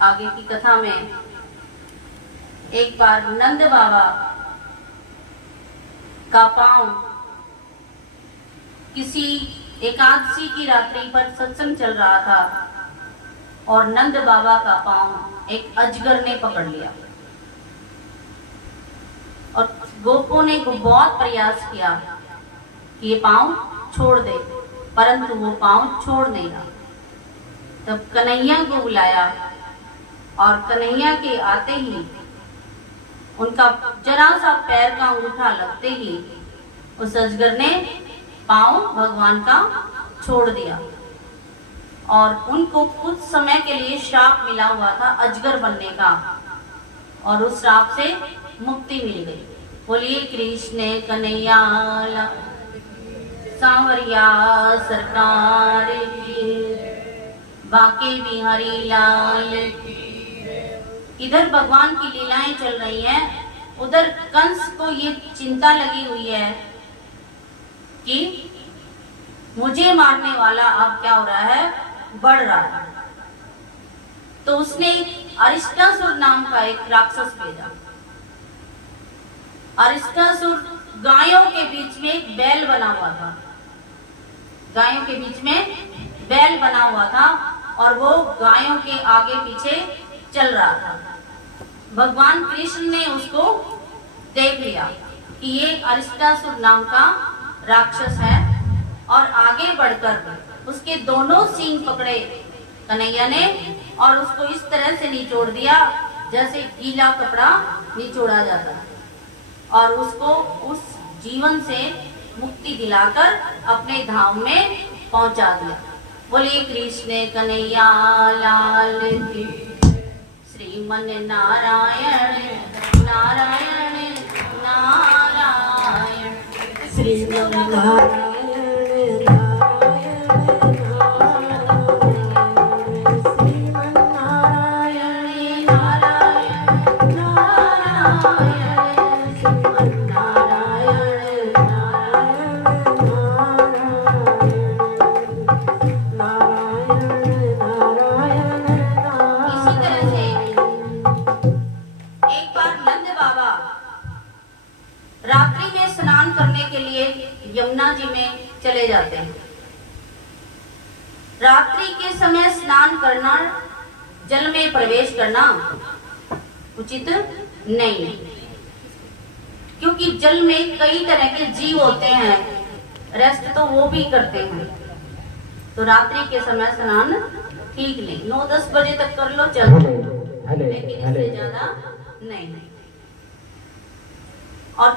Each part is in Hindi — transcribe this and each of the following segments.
आगे की कथा में एक बार नंद बाबा का पांव किसी एकादशी की रात्रि पर सत्संग चल रहा था और नंद बाबा का पांव एक अजगर ने पकड़ लिया और गोपों ने बहुत प्रयास किया कि ये पांव छोड़ दे, परंतु वो पांव छोड़ नहीं रहा। तब कन्हैया को बुलाया और कन्हैया के आते ही उनका जरा सा पैर का अंगूठा लगते ही उस अजगर ने पांव भगवान का छोड़ दिया और उनको कुछ समय के लिए श्राप मिला हुआ था अजगर बनने का और उस श्राप से मुक्ति मिल गई। बोलिए कृष्ण कन्हैया सांवरिया सरकार की, बाके बिहारी लाल। इधर भगवान की लीलाएं चल रही हैं, उधर कंस को ये चिंता लगी हुई है कि मुझे मारने वाला अब क्या हो रहा है, बढ़ रहा है। तो उसने अरिष्टासुर नाम का एक राक्षस भेजा। अरिष्टासुर गायों के बीच में एक बैल बना हुआ था, गायों के बीच में बैल बना हुआ था और वो गायों के आगे पीछे चल रहा था। भगवान कृष्ण ने उसको देख लिया कि ये अरिष्टासुर नाम का राक्षस है और आगे बढ़कर उसके दोनों सींग पकड़े कन्हैया ने और उसको इस तरह से निचोड़ दिया जैसे गीला कपड़ा निचोड़ा जाता है और उसको उस जीवन से मुक्ति दिलाकर अपने धाम में पहुंचा दिया। बोलिए कृष्ण कन्हैया लाल की, श्रीमन नारायण नारायण नारायण, श्रीमन नारायण यमुना जी में चले जाते हैं। रात्रि के समय स्नान करना, जल में प्रवेश करना उचित नहीं, क्योंकि जल में कई तरह के जीव होते हैं, रेस्ट तो वो भी करते हैं। तो रात्रि के समय स्नान ठीक नहीं, 9-10 बजे तक कर लो चलो, लेकिन इससे ज्यादा नहीं। और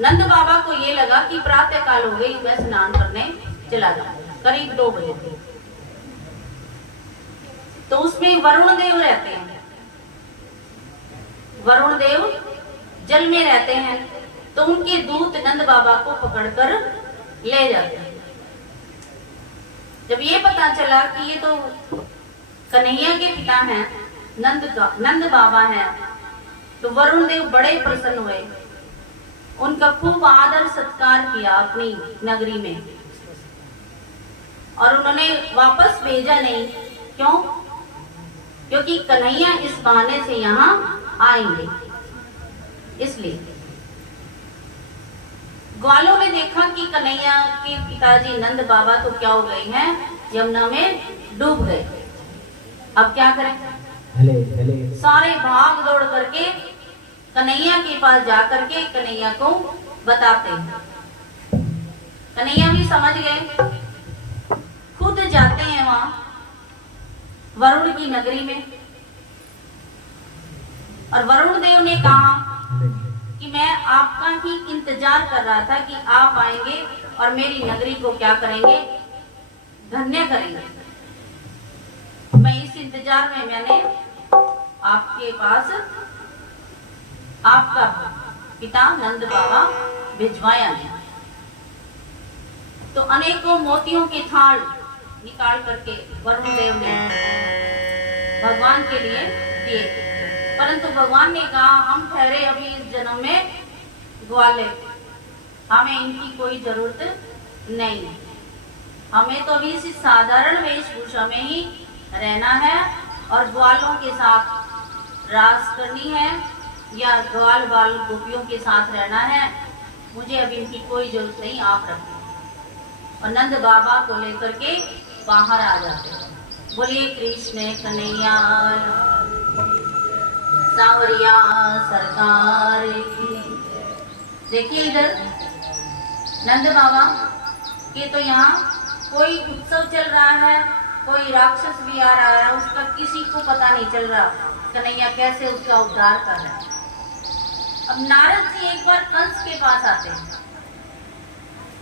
नंद बाबा को ये लगा कि प्रातः काल हो गई, मैं स्नान करने चला जाऊं, करीब 2 बजे थे। तो उसमें वरुण देव रहते हैं, वरुण देव जल में रहते हैं, तो उनके दूत नंद बाबा को पकड़कर ले जाते हैं। जब ये पता चला कि ये तो कन्हैया के पिता हैं, नंद बाबा हैं, तो वरुण देव बड़े प्रसन्न हुए, उनका खूब आदर सत्कार किया अपनी नगरी में और उन्होंने वापस भेजा नहीं। क्यों? क्योंकि कन्हैया इस बहाने से यहाँ आएंगे, इसलिए। ग्वालों ने देखा कि कन्हैया के पिताजी नंद बाबा तो क्या हो गए हैं, यमुना में डूब गए। अब क्या करें? सारे भाग दौड़ करके कन्हैया के पास जाकर के कन्हैया को बताते हैं। कन्हैया भी समझ गए, खुद जाते हैं वहां वरुण की नगरी में और वरुण देव ने कहा कि मैं आपका ही इंतजार कर रहा था कि आप आएंगे और मेरी नगरी को क्या करेंगे, धन्य करेंगे। मैं इस इंतजार में मैंने आपके पास आपका पिता नंद बाबा भिजवाया है। तो अनेकों मोतियों के थाल निकाल करके वरुण देव ने भगवान के लिए दिए, परंतु भगवान ने कहा हम ठहरे अभी इस जन्म में ग्वाले, हमें इनकी कोई जरूरत नहीं है, हमें तो अभी इसी साधारण वेशभूषा में ही रहना है और ग्वालों के साथ रास करनी है या ग्वाल बाल गोपियों के साथ रहना है, मुझे अभी इनकी कोई जरूरत नहीं, आप रखें। और नंद बाबा को लेकर के बाहर आ जाते हैं। बोलिए कृष्ण कन्हैया सावरिया सरकार की। देखिए इधर नंद बाबा के तो यहाँ कोई उत्सव चल रहा है, कोई राक्षस भी आ रहा है, उसका किसी को पता नहीं चल रहा कन्हैया कैसे उसका उद्धार कर रहा है। अब नारद जी एक बार कंस के पास आते हैं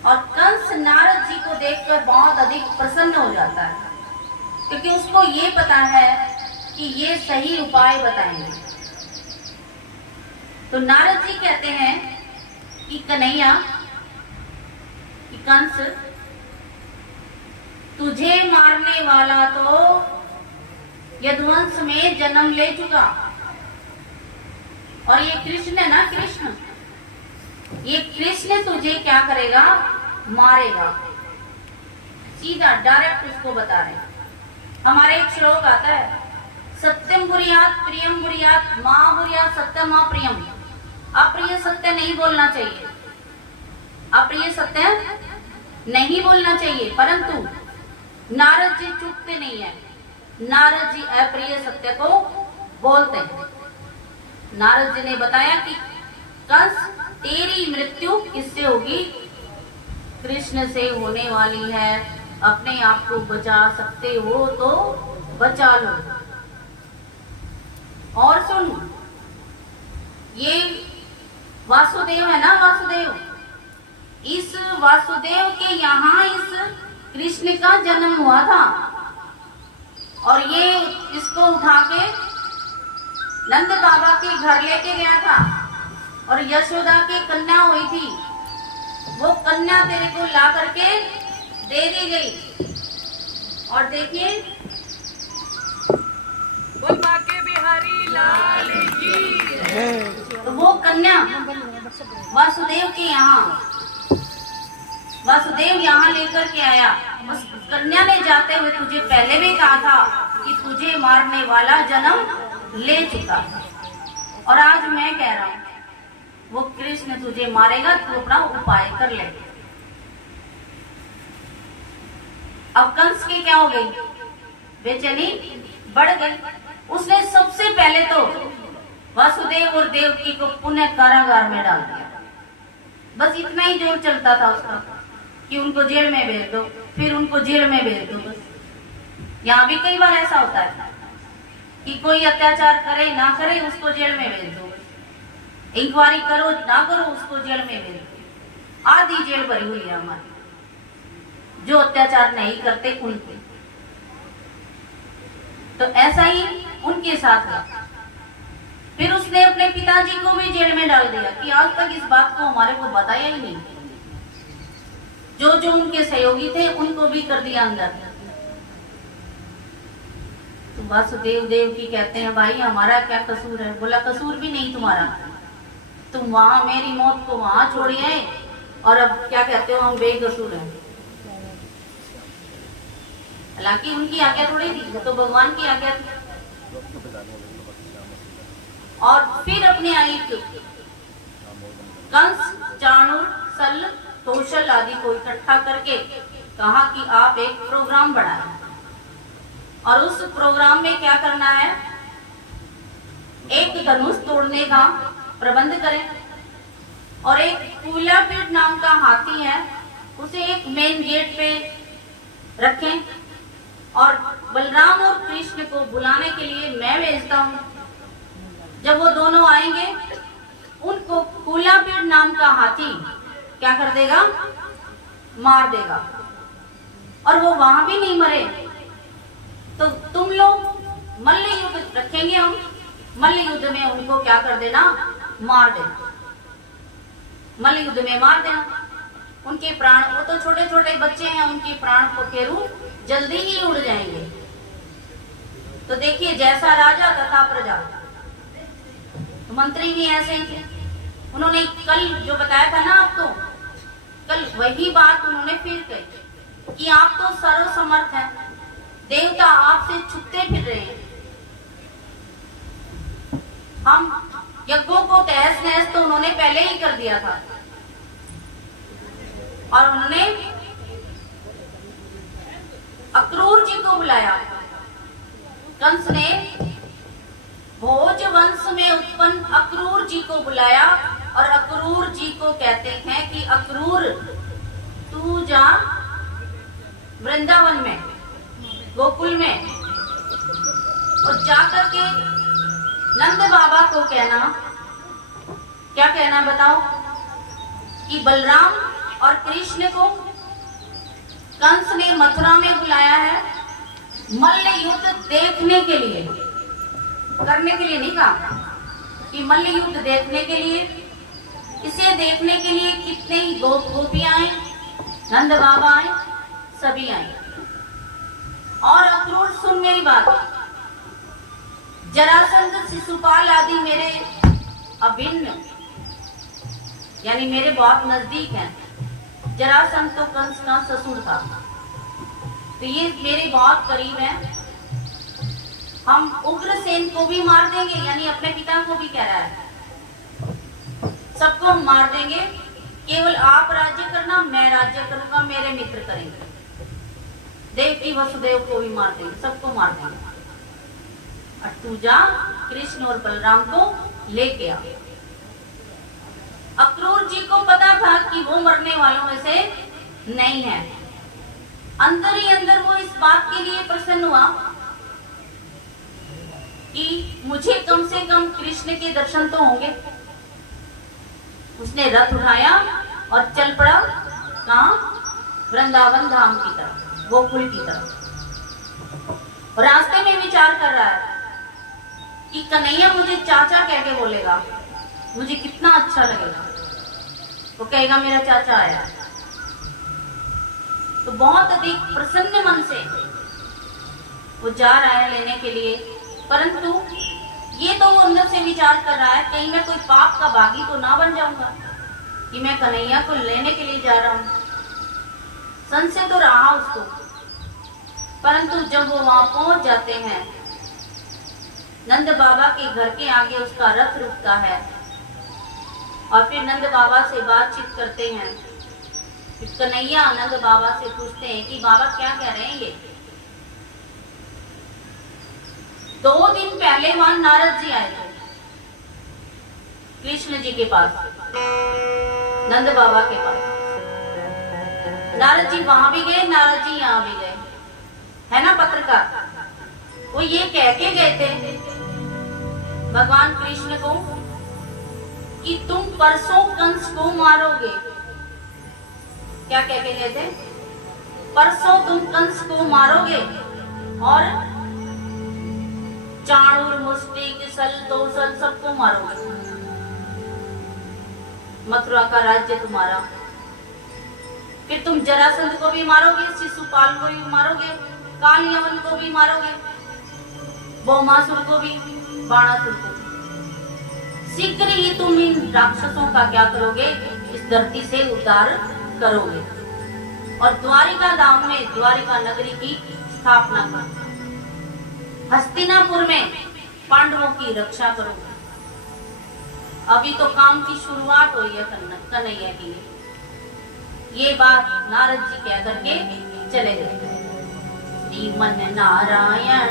और कंस नारद जी को देखकर बहुत अधिक प्रसन्न हो जाता है, क्योंकि उसको ये पता है कि ये सही उपाय बताएंगे। तो नारद जी कहते हैं कि कन्हैया, कि कंस, तुझे मारने वाला तो यदुवंश में जन्म ले चुका, और ये कृष्ण है ना, कृष्ण, ये कृष्ण तुझे क्या करेगा, मारेगा। सीधा डायरेक्ट उसको बता रहे। हमारे एक श्लोक आता है, सत्यम बुरियात प्रियम बुरियात मां बुरियात सत्यम अप्रियम। अप्रिय सत्य नहीं बोलना चाहिए, अप्रिय सत्य नहीं बोलना चाहिए, परंतु नारद जी चुपते नहीं है, नारद जी अप्रिय सत्य को बोलते हैं। नारद जी ने बताया कि कंस तेरी मृत्यु किससे होगी, कृष्ण से होने वाली है, अपने आप को बचा सकते हो तो बचा लो। और सुन, ये वासुदेव है ना, वासुदेव, इस वासुदेव के यहाँ इस कृष्ण का जन्म हुआ था, और ये इसको उठा के नंद बाबा के घर लेके गया था, और यशोदा की कन्या हुई थी, वो कन्या तेरे को ला करके दे दी गई। और देखिए, बोल बाके बिहारी लाल की। तो वो कन्या वासुदेव के यहाँ, वासुदेव यहाँ लेकर के आया। उस कन्या ने जाते हुए तुझे पहले भी कहा था कि तुझे मारने वाला जन्म ले चुका, और आज मैं कह रहा हूं वो कृष्ण तुझे मारेगा, तू अपना उपाय कर ले। अब कंस की क्या हो गई, बेचैनी बढ़ गई। उसने सबसे पहले तो वासुदेव और देवकी को पुण्य कारागार में डाल दिया। बस इतना ही जोर चलता था उसका कि उनको जेल में भेज दो, फिर उनको जेल में भेज दो। बस यहाँ भी कई बार ऐसा होता है कि कोई अत्याचार करे ना करे, उसको जेल में भेज दो, इंक्वायरी करो ना करो, उसको जेल में भेज दो। आधी जेल भरी हुई है हमारी, जो अत्याचार नहीं करते उनके। तो ऐसा ही उनके साथ हुआ। फिर उसने अपने पिताजी को भी जेल में डाल दिया कि आज तक इस बात को हमारे को बताया ही नहीं। जो जो उनके सहयोगी थे उनको भी कर दिया अंदर। तो वासुदेव देव की कहते हैं, भाई हमारा क्या कसूर है? बोला कसूर भी नहीं तुम्हारा, तुम वहां मेरी मौत को वहां छोड़िए, और अब क्या कहते हो हम बेकसूर हैं। हालांकि उनकी आज्ञा थोड़ी थी, तो भगवान की आज्ञा थी। और फिर अपने एक कंस, चाणूर, सल, कौशल आदि को इकट्ठा करके कहा कि आप एक प्रोग्राम बनाएं, और उस प्रोग्राम में क्या करना है, एक धनुष तोड़ने का प्रबंध करें, और एक कूलापीठ नाम का हाथी है उसे एक मेन गेट पे रखें, और बलराम और कृष्ण को बुलाने के लिए मैं भेजता हूँ। जब वो दोनों आएंगे, उनको कूलापीठ नाम का हाथी क्या कर देगा, मार देगा, और वो वहां भी नहीं मरे तो तुम लोग मल्ल युद्ध रखेंगे, हम मल्ल युद्ध में उनको क्या कर देना, मार देना, मल्ल युद्ध में मार देना। उनके प्राण, वो तो छोटे छोटे बच्चे हैं, उनके प्राण पखेरु जल्दी ही उड़ जाएंगे। तो देखिए, जैसा राजा तथा प्रजा, तो मंत्री भी ऐसे ही थे। उन्होंने कल जो बताया था ना आपको, कल वही बात उन्होंने फिर कही कि आप तो सर्वसमर्थ हैं, देवता आपसे छुपते फिर रहे हैं, हम यज्ञों को तहस नहस तो उन्होंने पहले ही कर दिया था, और उन्होंने अक्रूर जी को बुलाया। कंस ने भोज वंश में उत्पन्न अक्रूर जी को बुलाया और अक्रूर जी को कहते हैं कि अक्रूर तू जा वृंदावन में, गोकुल में, और जाकर के नंद बाबा को कहना, क्या कहना बताओ, कि बलराम और कृष्ण को कंस ने मथुरा में बुलाया है मल्ल युद्ध देखने के लिए, करने के लिए नहीं कहा, कि मल्ल युद्ध देखने के लिए। इसे देखने के लिए कितने ही गोपियां आई, नंद बाबा आए, सभी आए। और अक्रूर सुन मेरी बात, जरासंध शिशुपाल आदि मेरे अभिन्न यानी मेरे बहुत नजदीक हैं। जरासंध तो कंस का ससुर था, तो ये मेरे बहुत करीब हैं। हम उग्रसेन को भी मार देंगे, यानी अपने पिता को भी कह रहा है, सबको हम मार देंगे, केवल आप राज्य करना, मैं राज्य करूंगा, मेरे मित्र करेंगे। देवकी वसुदेव को भी मार देंगे, सबको मार देंगे। और तू जा कृष्ण और बलराम को लेके आ। अक्रूर जी को पता था कि वो मरने वालों में से नहीं है। अंदर ही अंदर वो इस बात के लिए प्रसन्न हुआ कि मुझे कम से कम कृष्ण के दर्शन तो होंगे। उसने रथ उठाया और चल पड़ा, कहाँ? वृंदावन धाम की तरफ, गोकुल की तरफ। और रास्ते में विचार कर रहा है कि कन्हैया मुझे चाचा कह के बोलेगा, मुझे कितना अच्छा लगेगा। वो कहेगा मेरा चाचा आया। तो बहुत अधिक प्रसन्न मन से वो जा रहा है लेने के लिए, परंतु ये तो वो अंदर से विचार कर रहा है, कहीं मैं कोई पाप का बागी तो ना बन जाऊंगा कि मैं कन्हैया को लेने के लिए जा रहा हूं। संशय तो रहा उसको, परंतु जब वो वहां पहुंच जाते हैं, नंद बाबा के घर के आगे उसका रथ रुकता है और फिर नंद बाबा से बातचीत करते हैं। फिर कन्हैया नंद बाबा से पूछते हैं कि बाबा क्या कह रहे हैं ये। 2 दिन पहले वहां नारद जी आए थे कृष्ण जी के पास, नंद बाबा के पास। नारद जी वहां भी गए, नारद जी यहाँ भी गए, है ना पत्रकार। वो ये कह के गए थे भगवान कृष्ण को कि तुम परसों कंस को मारोगे। क्या कह के गए थे? परसों तुम कंस को मारोगे और चाणूर, मुष्टिक, सल, तोसल सबको मारोगे। मथुरा का राज्य तुम्हारा। फिर तुम जरासंध को भी मारोगे, शिशुपाल को भी मारोगे, काल यवन को भी मारोगे, भौमासुर को भी, बाणासुर को भी। शीघ्र ही तुम इन राक्षसों का क्या करोगे? इस धरती से उद्धार करोगे और द्वारिका धाम में, द्वारिका नगरी की स्थापना करोगे। हस्तिनापुर में पांडवों की रक्षा करोगे। अभी तो काम की शुरुआत हुई है कन्हैया की। ये बात नारद जी कह करके चले गए। श्रीमन नारायण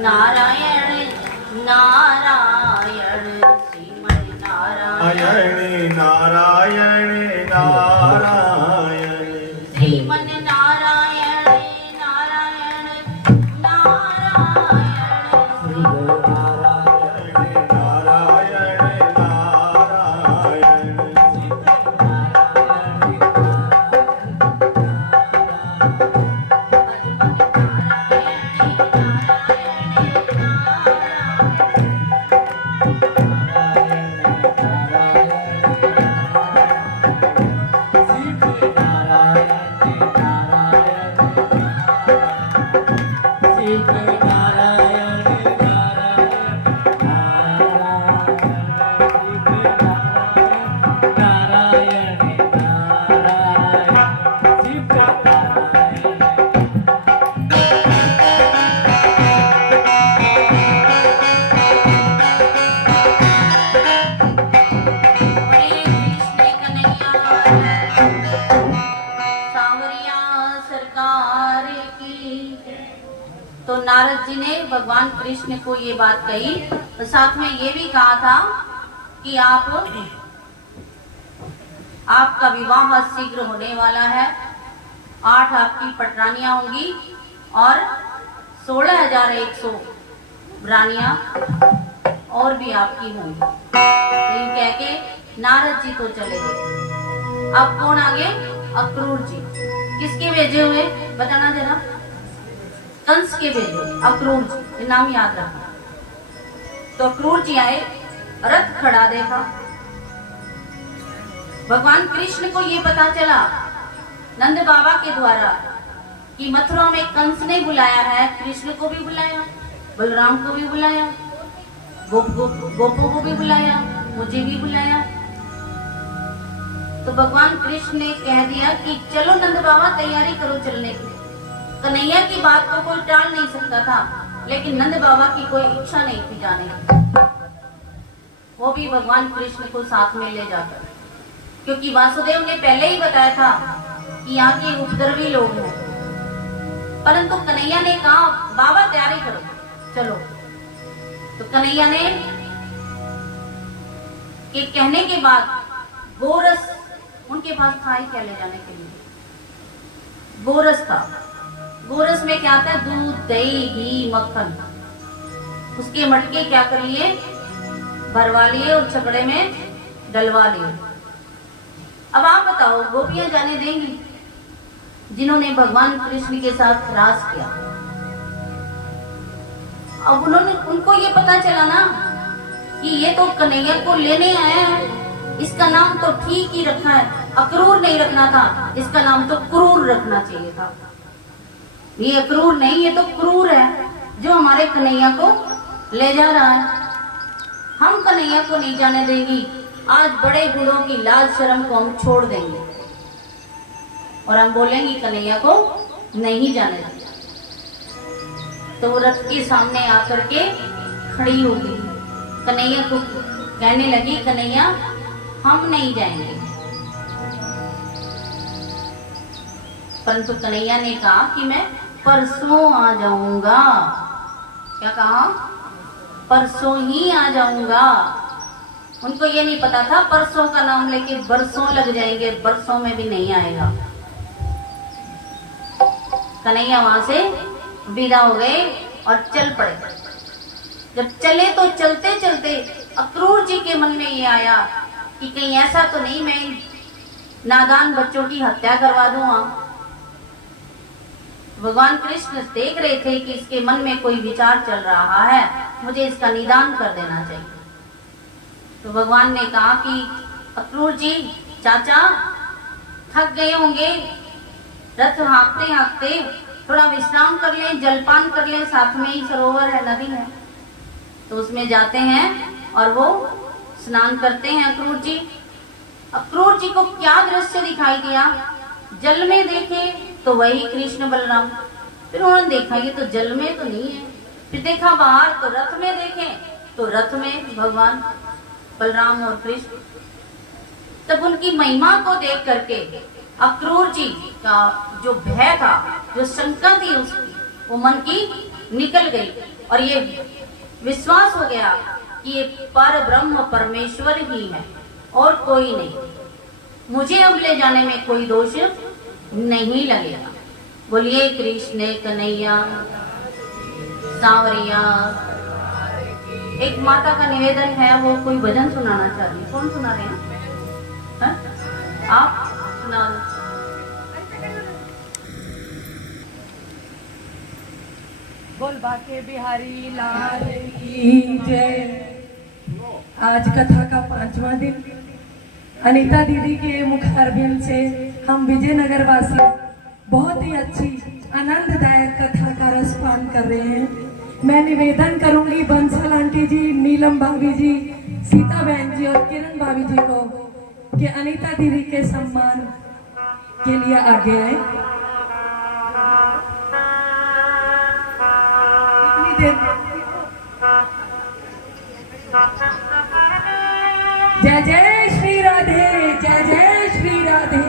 नारायण नारायण, श्रीमन नारायण नारायण नारायण, श्रीमन नारायण नारायण नारायण, भगवान कृष्ण को ये बात कही तो साथ में ये भी कहा था कि आपका विवाह शीघ्र होने वाला है। 8 आपकी पटरानियां होंगी और 16,100 रानियां और भी आपकी होंगी। तो ये कह के नारद जी तो चले गए। अब कौन आगे? अक्रूर जी। किसके भेजे हुए बताना जरा? कंस के भेजे। अक्रूर जी, ये नाम याद रखना। तो अक्रूर जी आए, रथ खड़ा देखा। भगवान कृष्ण को ये पता चला नंद बाबा के द्वारा कि मथुरा में कंस ने बुलाया है, कृष्ण को भी बुलाया, बलराम को भी बुलाया, गोपों को भी बुलाया, मुझे भी बुलाया। तो भगवान कृष्ण ने कह दिया कि चलो नंद बाबा तैयारी करो चलने की। कन्हैया की बात को कोई टाल नहीं सकता था, लेकिन नंद बाबा की कोई इच्छा नहीं थी जाने की। वो भी भगवान कृष्ण को साथ में ले जाकर, क्योंकि वासुदेव ने पहले ही बताया था कि यहाँ के उपद्रवी लोग हैं। परंतु कन्हैया ने कहा बाबा तैयारी करो चलो। तो कन्हैया ने के कहने के बाद गोरस उनके पास था ही क्या ले जाने के लिए? गोरस था। गोरस में क्या था? दूध, दही, घी, मक्खन। उसके मटके क्या कर लिए? भरवा लिए और छकड़े में डलवा लिए। अब आप बताओ गोपियां जाने देंगी जिन्होंने भगवान कृष्ण के साथ रास किया? अब उनको ये पता चला ना कि ये तो कन्हैया को लेने आया है, इसका नाम तो ठीक ही रखा है, अक्रूर नहीं रखना था, इसका नाम तो क्रूर रखना चाहिए था। ये अक्रूर नहीं, ये तो क्रूर है जो हमारे कन्हैया को ले जा रहा है। हम कन्हैया को नहीं जाने देंगी। आज बड़े बूढ़ों की लाज शर्म को हम छोड़ देंगे और हम बोलेंगे कन्हैया को नहीं जाने देंगे। तो वो रथ के सामने आकर के खड़ी हो गई, कन्हैया को कहने लगी कन्हैया हम नहीं जाएंगे। परंतु कन्हैया ने कहा कि मैं परसों आ जाऊंगा। क्या कहा? परसों ही आ जाऊंगा। उनको ये नहीं पता था परसों का नाम लेके बरसों लग जाएंगे, बरसों में भी नहीं आएगा। कन्हैया वहां से विदा हो गए और चल पड़े। जब चले तो चलते चलते अक्रूर जी के मन में ये आया कि कहीं ऐसा तो नहीं मैं नादान बच्चों की हत्या करवा दूंगा। भगवान कृष्ण देख रहे थे कि इसके मन में कोई विचार चल रहा है, मुझे इसका निदान कर देना चाहिए। तो भगवान ने कहा कि अक्रूर जी चाचा थक गए होंगे, रथ हाँकते हाँकते थोड़ा विश्राम कर लें, जलपान कर लें, साथ में ही सरोवर है, नदी है, तो उसमें जाते हैं और वो स्नान करते हैं। अक्रूर जी को क्या दृश्य दिखाई दिया? जल में देखे तो वही कृष्ण बलराम, फिर उन्होंने देखा ये तो जल में तो नहीं है, फिर देखा बाहर तो रथ में देखे तो रथ में भगवान बलराम और कृष्ण। तब उनकी महिमा को देख करके अक्रूर जी का जो भय था, जो शंका थी उसकी, वो मन की निकल गई और ये विश्वास हो गया कि ये पर ब्रह्म परमेश्वर ही है और कोई नहीं, मुझे अब ले जाने में कोई दोष नहीं लगेगा। बोलिए कृष्ण कन्हैया सांवरिया। एक माता का निवेदन है, वो कोई भजन सुनाना चाह रही है। कौन सुना रहे हैं? आप सुना। बोल बाके बिहारी लाल की जय। आज कथा का 5वां दिन। अनीता दीदी के मुखारबिंद से हम विजयनगर वासी बहुत ही अच्छी आनंददायक कथा का रसपान कर रहे हैं। मैं निवेदन करूंगी बंसल आंटी जी, नीलम भाभी जी, सीता बहन जी और किरण भाभी जी को कि अनीता दीदी के सम्मान के लिए आगे आए। इतनी देर जय जय श्री राधे, जय जय श्री राधे।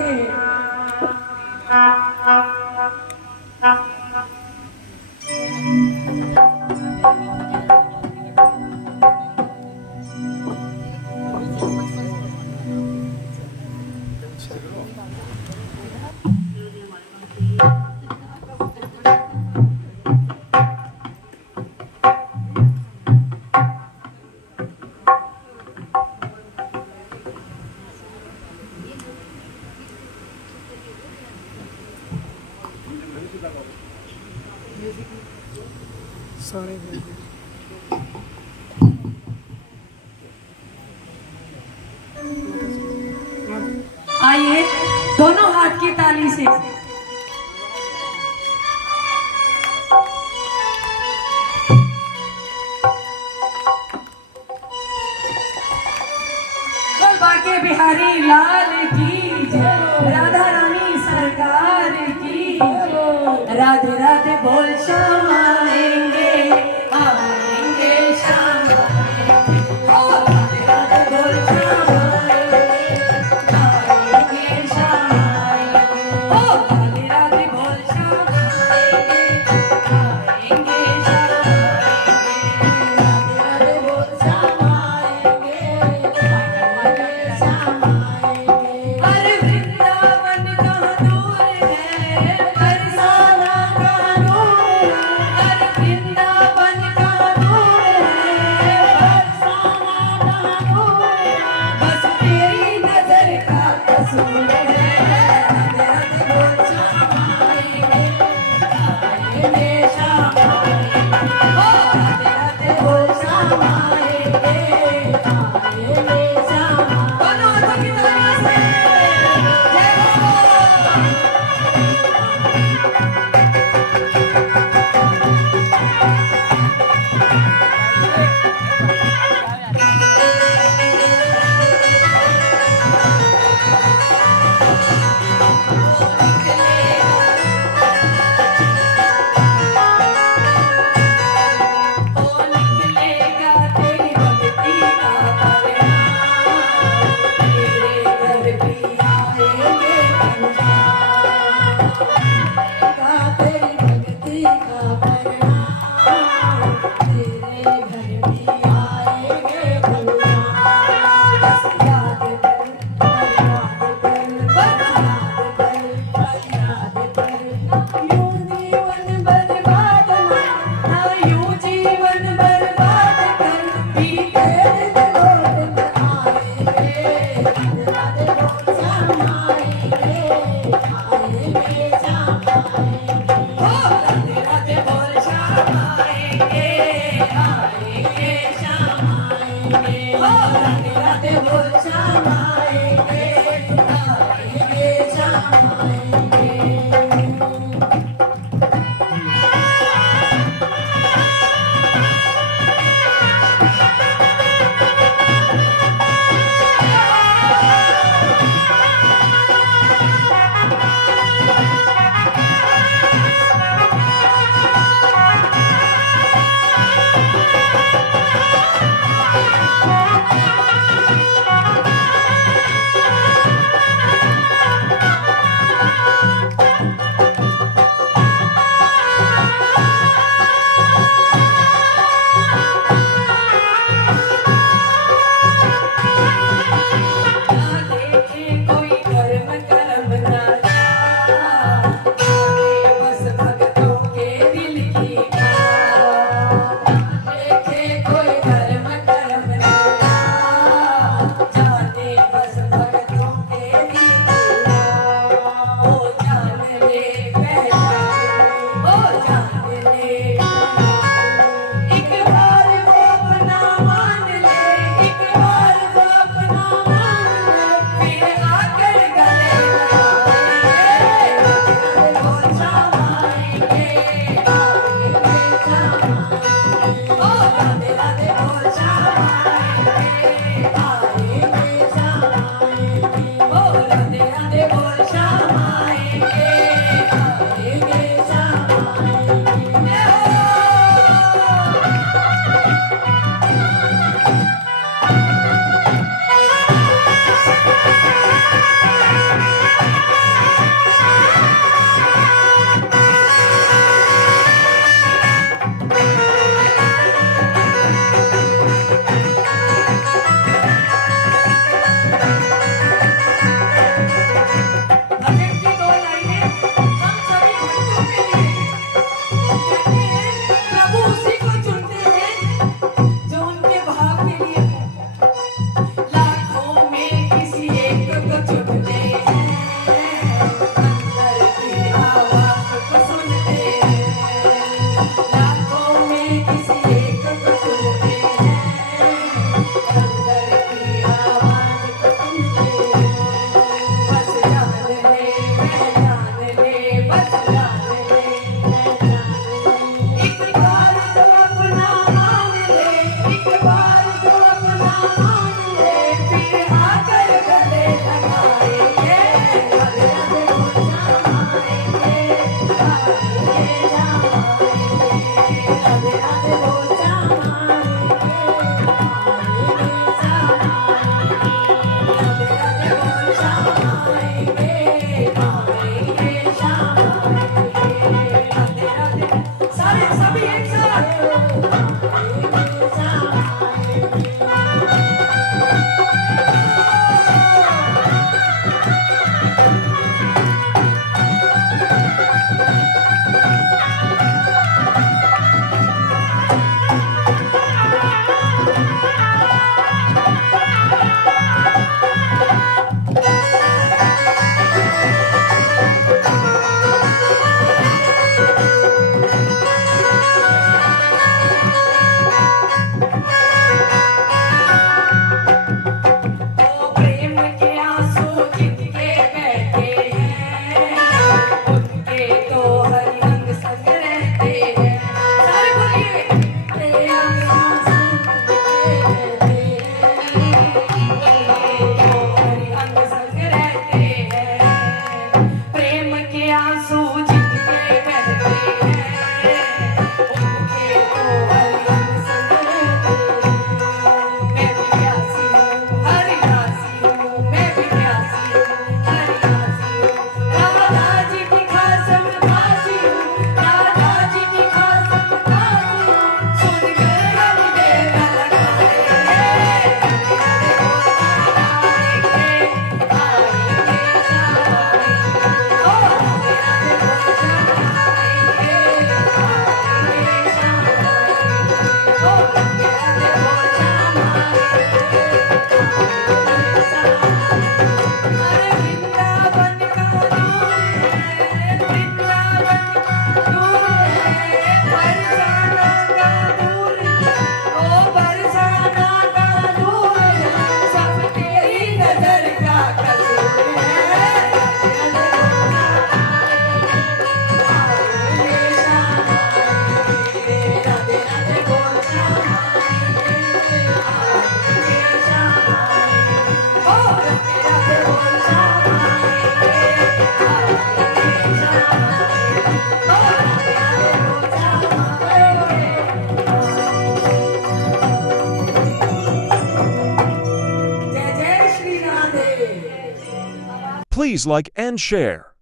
से बोल बाके बिहारी लाल की जय, राधा रानी सरकार की जय। राधे राधे बोल श्याम आएंगे, आएंगे श्याम आएंगे। ओ राधे राधे बोल श्याम आएंगे, आएंगे श्याम आएंगे। ओ राधे राधे बोल श्याम आएंगे, आएंगे श्याम आएंगे। राधे राधे बोल श्याम आएंगे, आएंगे श्याम आएंगे। अरे वृंदावन कहाँ दूर है, बरसाना कहाँ दूर है। Please like and share.